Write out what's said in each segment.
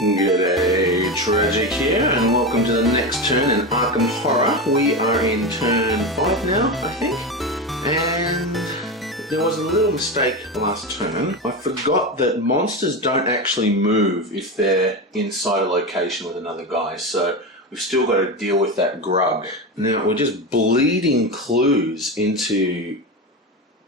G'day, Tragic here, and welcome to the next turn in Arkham Horror. We are in turn 5 now, I think, and there was a little mistake last turn. I forgot that monsters don't actually move if they're inside a location with another guy, so we've still got to deal with that grug. Now, we're just bleeding clues into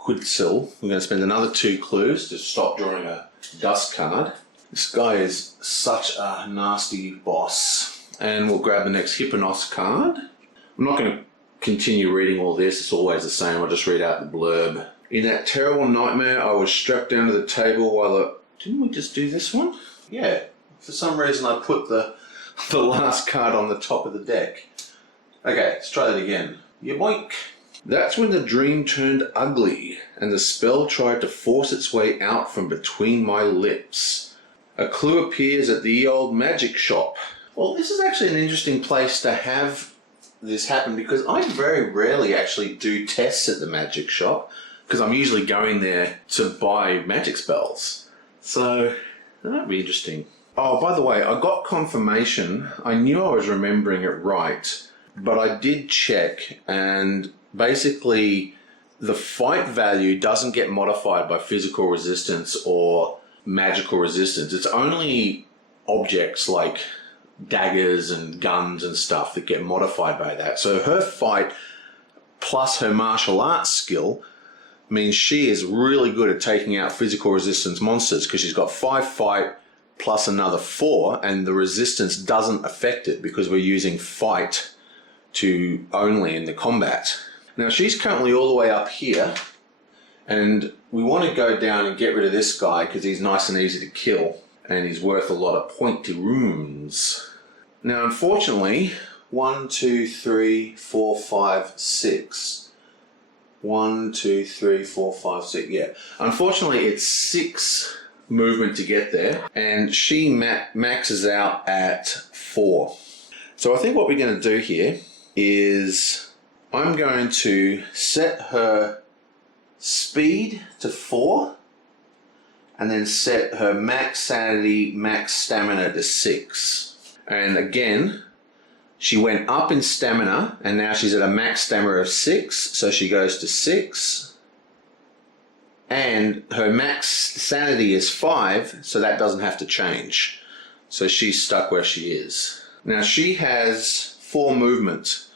Quidsil. We're going to spend another 2 clues to stop drawing a dust card. This guy is such a nasty boss. And we'll grab the next Hypnos card. I'm not going to continue reading all this, it's always the same, I'll just read out the blurb. In that terrible nightmare, I was strapped down to the table while Didn't we just do this one? Yeah, for some reason I put the last card on the top of the deck. Okay, let's try that again. Yoink! That's when the dream turned ugly, and the spell tried to force its way out from between my lips. A clue appears at the old magic shop. Well, this is actually an interesting place to have this happen because I very rarely actually do tests at the magic shop because I'm usually going there to buy magic spells. So that might be interesting. Oh, by the way, I got confirmation. I knew I was remembering it right, but I did check, and basically the fight value doesn't get modified by physical resistance or magical resistance. It's only objects like daggers and guns and stuff that get modified by that. So her fight plus her martial arts skill means she is really good at taking out physical resistance monsters because she's got 5 fight plus another 4, and the resistance doesn't affect it because we're using fight to only in the combat. Now she's currently all the way up here, and we want to go down and get rid of this guy because he's nice and easy to kill and he's worth a lot of pointy runes. Now unfortunately, 1, 2, 3, 4, 5, 6. 1, 2, 3, 4, 5, 6. Yeah. Unfortunately, it's 6 movement to get there, and she maxes out at 4. So I think what we're going to do here is I'm going to set her speed to 4 and then set her max sanity, max stamina to 6. And again, she went up in stamina and now she's at a max stamina of 6, so she goes to 6. And her max sanity is 5, so that doesn't have to change. So she's stuck where she is. Now she has 4 movement.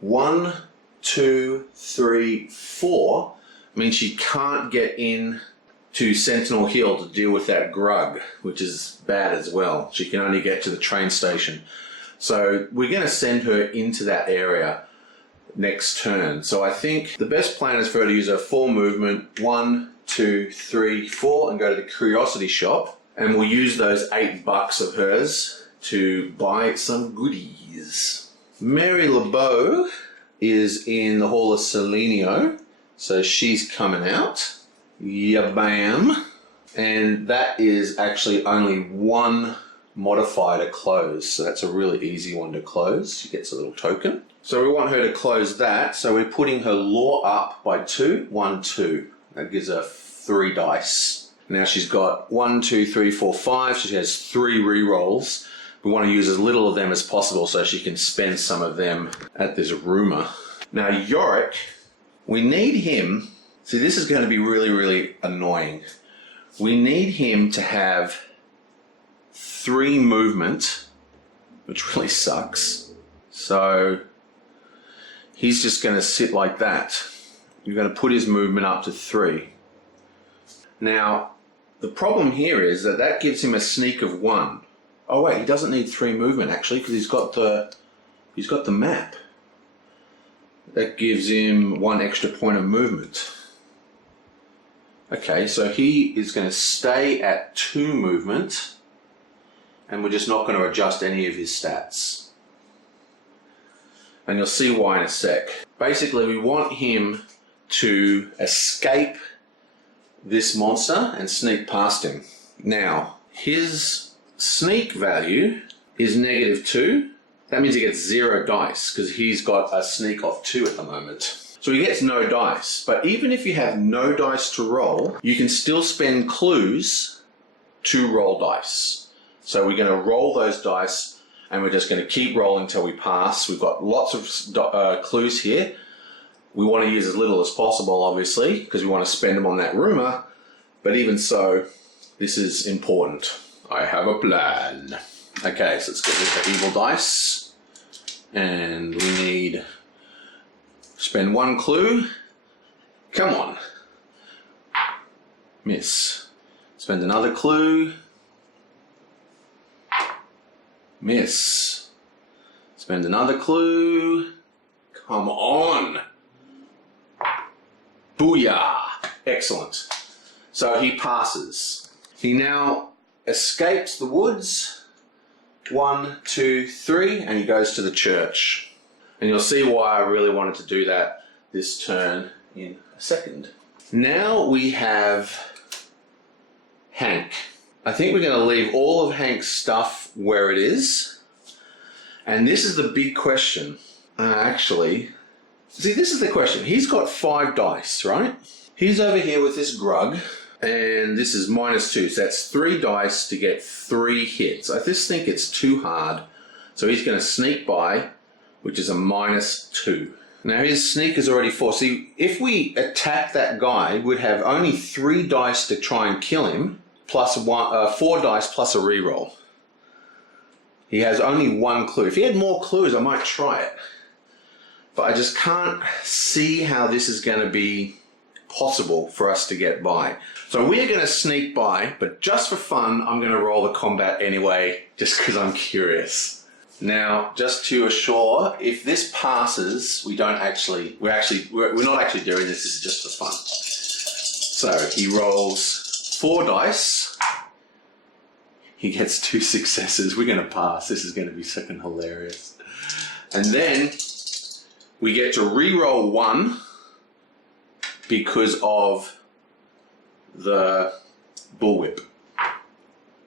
1, 2, 3, 4 means she can't get in to Sentinel Hill to deal with that grug, which is bad as well. She can only get to the train station. So we're going to send her into that area next turn. So I think the best plan is for her to use her 4 movement, 1, 2, 3, 4, and go to the Curiosity Shop. And we'll use those $8 of hers to buy some goodies. Mary LeBeau is in the Hall of Selenio, so she's coming out. Yabam. And that is actually only 1 modifier to close, so that's a really easy one to close. She gets a little token. So we want her to close that, so we're putting her law up by 2, 1, 2. That gives her 3 dice. Now she's got 1, 2, 3, 4, 5, so she has 3 rerolls. We want to use as little of them as possible so she can spend some of them at this rumor. Now Yorick, we need him, see this is going to be really, really annoying. We need him to have 3 movement, which really sucks. So he's just going to sit like that. You're going to put his movement up to 3. Now the problem here is that that gives him a sneak of 1. Oh wait, he doesn't need 3 movement actually because he's got the map. That gives him 1 extra point of movement. Okay, so he is going to stay at 2 movement, and we're just not going to adjust any of his stats. And you'll see why in a sec. Basically, we want him to escape this monster and sneak past him. Now, his sneak value is -2. That means he gets 0 dice because he's got a sneak of 2 at the moment. So he gets no dice. But even if you have no dice to roll, you can still spend clues to roll dice. So we're going to roll those dice and we're just going to keep rolling until we pass. We've got lots of clues here. We want to use as little as possible, obviously, because we want to spend them on that rumour. But even so, this is important. I have a plan. Okay, so let's get rid of the evil dice. And we need... spend one clue. Come on. Miss. Spend another clue. Miss. Spend another clue. Come on. Booyah. Excellent. So he passes. He now escapes the woods. 1, 2, 3, and he goes to the church. And you'll see why I really wanted to do that this turn in a second. Now we have Hank. I think we're going to leave all of Hank's stuff where it is. And this is the big question. Actually, see, this is the question. He's got 5 dice, right? He's over here with this grug. And this is -2, so that's 3 dice to get 3 hits. I just think it's too hard. So he's going to sneak by, which is a -2. Now his sneak is already 4. See, if we attack that guy, we'd have only 3 dice to try and kill him, plus 4 dice plus a reroll. He has only 1 clue. If he had more clues, I might try it. But I just can't see how this is going to be possible for us to get by. So we're going to sneak by, but just for fun, I'm going to roll the combat anyway, just because I'm curious. Now, just to assure, if this passes, we're not actually doing this. This is just for fun. So he rolls 4 dice. He gets 2 successes. We're going to pass. This is going to be fucking hilarious. And then we get to re-roll 1 because of the bullwhip.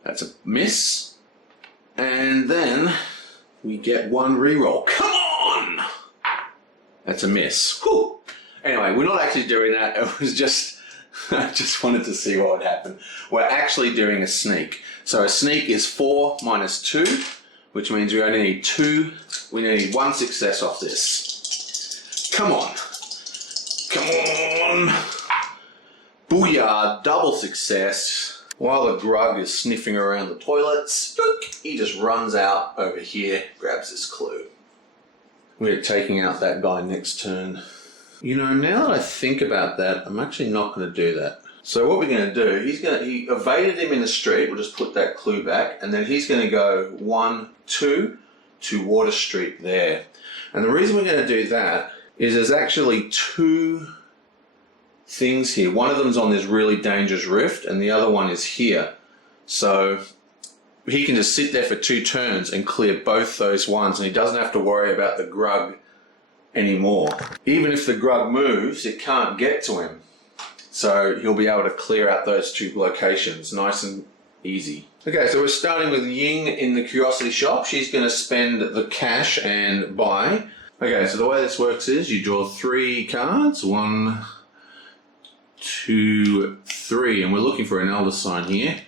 That's a miss. And then we get 1 reroll. Come on! That's a miss. Whew. Anyway, we're not actually doing that. It was just, I just wanted to see what would happen. We're actually doing a sneak. So a sneak is 4 minus 2, which means we only need 2. We need 1 success off this. Come on. Come on. Booyah, double success. While the grug is sniffing around the toilets, he just runs out over here, grabs this clue. We're taking out that guy next turn. You know, now that I think about that, I'm actually not going to do that. So what we're going to do, he evaded him in the street. We'll just put that clue back, and then he's going to go 1, 2 to Water Street there. And the reason we're going to do that is there's actually 2 things here. One of them's on this really dangerous rift, and the other one is here. So he can just sit there for 2 turns and clear both those ones, and he doesn't have to worry about the grug anymore. Even if the grug moves, it can't get to him. So he'll be able to clear out those 2 locations nice and easy. Okay, so we're starting with Ying in the Curiosity Shop. She's going to spend the cash and buy. Okay, so the way this works is you draw 3 cards. 1, 2, 3, and we're looking for an elder sign here.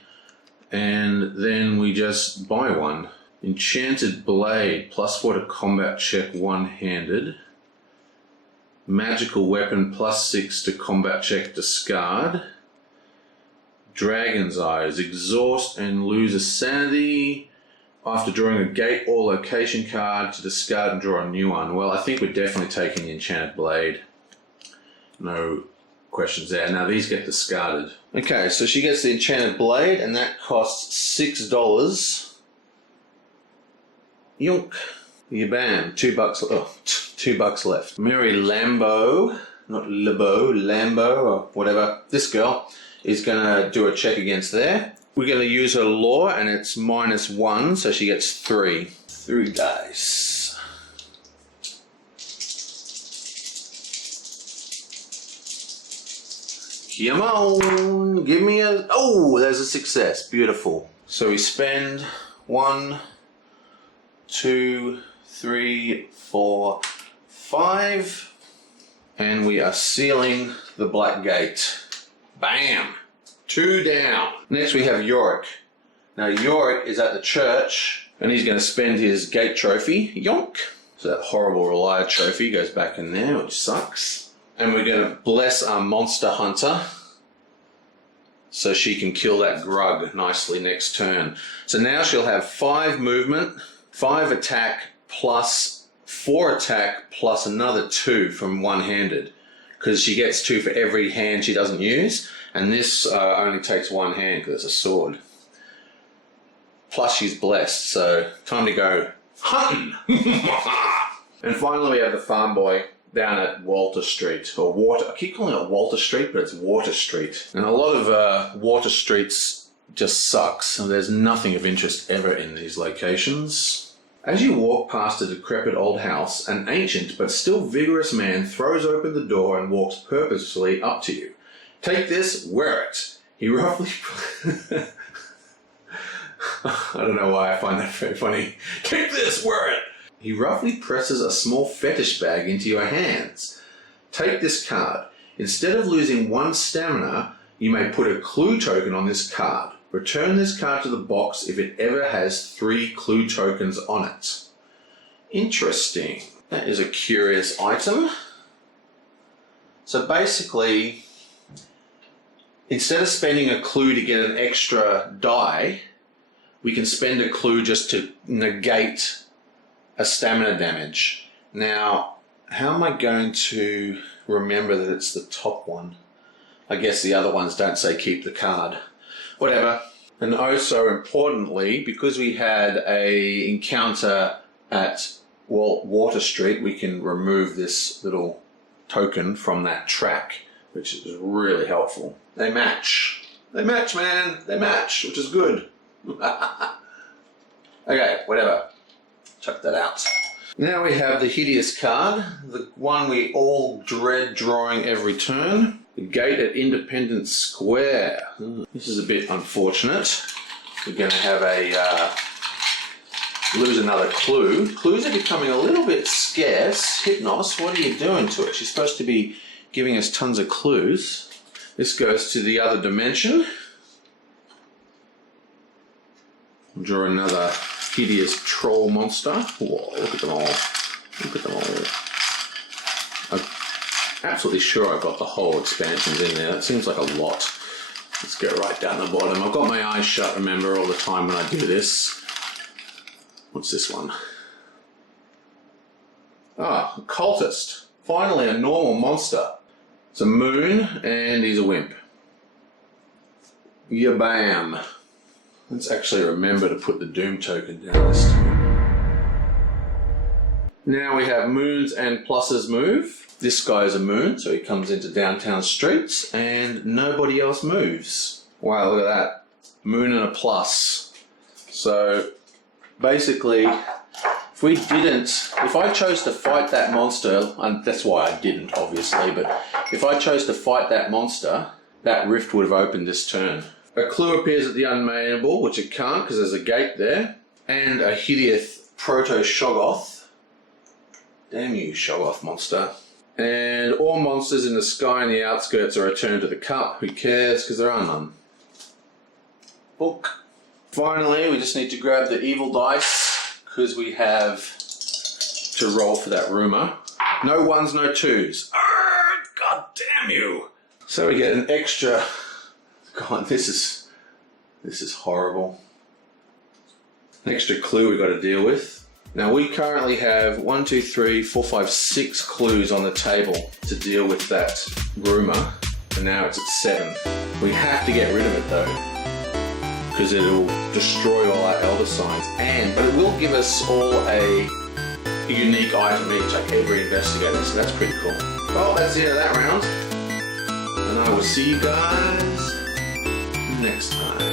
And then we just buy one. Enchanted Blade, +4 to combat check one-handed. Magical Weapon, +6 to combat check discard. Dragon's Eyes, exhaust and lose a sanity after drawing a gate or location card to discard and draw a new one. Well, I think we're definitely taking the Enchanted Blade. No questions there. Now these get discarded. Okay, so she gets the Enchanted Blade, and that costs $6. Yonk. Yabam. $2. Oh, $2 left. Mary Lambo, not Lebo, Lambo or whatever. This girl is going to do a check against there. We're going to use her law, and it's -1, so she gets 3. 3 dice. Come on, give me a... Oh, there's a success. Beautiful. So we spend 1, 2, 3, 4, 5, and we are sealing the Black Gate. Bam! 2 down. Next we have Yorick. Now Yorick is at the church and he's going to spend his gate trophy. Yonk! So that horrible Reliant trophy goes back in there, which sucks. And we're going to bless our monster hunter so she can kill that grug nicely next turn. So now she'll have 5 movement, 5 attack, plus 4 attack, plus another 2 from one-handed. Because she gets 2 for every hand she doesn't use. And this only takes 1 hand because it's a sword. Plus she's blessed, so time to go hunting! And finally we have the farm boy down at Walter Street, or Water. I keep calling it Walter Street, but it's Water Street. And a lot of Water Streets just sucks, and there's nothing of interest ever in these locations. As you walk past a decrepit old house, an ancient but still vigorous man throws open the door and walks purposefully up to you. Take this, wear it. He roughly... I don't know why I find that very funny. Take this, wear it. He roughly presses a small fetish bag into your hands. Take this card. Instead of losing 1 stamina, you may put a clue token on this card. Return this card to the box if it ever has 3 clue tokens on it. Interesting. That is a curious item. So basically, instead of spending a clue to get an extra die, we can spend a clue just to negate a stamina damage. Now, how am I going to remember that it's the top one? I guess the other ones don't say keep the card. Whatever. And oh so importantly, because we had a encounter at Water Street, we can remove this little token from that track, which is really helpful. They match. They match, man. They match, which is good. Okay, whatever. Chuck that out. Now we have the hideous card, the one we all dread drawing every turn. The gate at Independence Square. This is a bit unfortunate. We're going to have lose another clue. Clues are becoming a little bit scarce. Hypnos, what are you doing to it? She's supposed to be giving us tons of clues. This goes to the other dimension. Draw another hideous troll monster. Whoa, look at them all. Look at them all. I'm absolutely sure I've got the whole expansions in there. That seems like a lot. Let's go right down the bottom. I've got my eyes shut, remember, all the time when I do this. What's this one? Ah, a cultist. Finally, a normal monster. It's a moon, and he's a wimp. Yabam. Let's actually remember to put the Doom token down this time. Now we have moons and pluses move. This guy is a moon, so he comes into downtown streets, and nobody else moves. Wow, look at that. Moon and a plus. So basically, if I chose to fight that monster, and that's why I didn't, obviously, but if I chose to fight that monster, that rift would have opened this turn. A clue appears at the unmainable, which it can't because there's a gate there, and a hideous proto-Shoggoth. Damn you, Shoggoth monster. And all monsters in the sky and the outskirts are returned to the cup. Who cares? Because there are none. Book. Finally, we just need to grab the evil dice because we have to roll for that rumour. No 1s, no 2s. Arrgh, God damn you! So we get an extra... God, this is horrible. An extra clue we've got to deal with. Now we currently have 1, 2, 3, 4, 5, 6 clues on the table to deal with that rumour, and now it's at 7. We have to get rid of it though, because it'll destroy all our Elder Signs, but it will give us all a unique item each, like every investigator, so that's pretty cool. Well, that's the end of that round, and I will see you guys next time.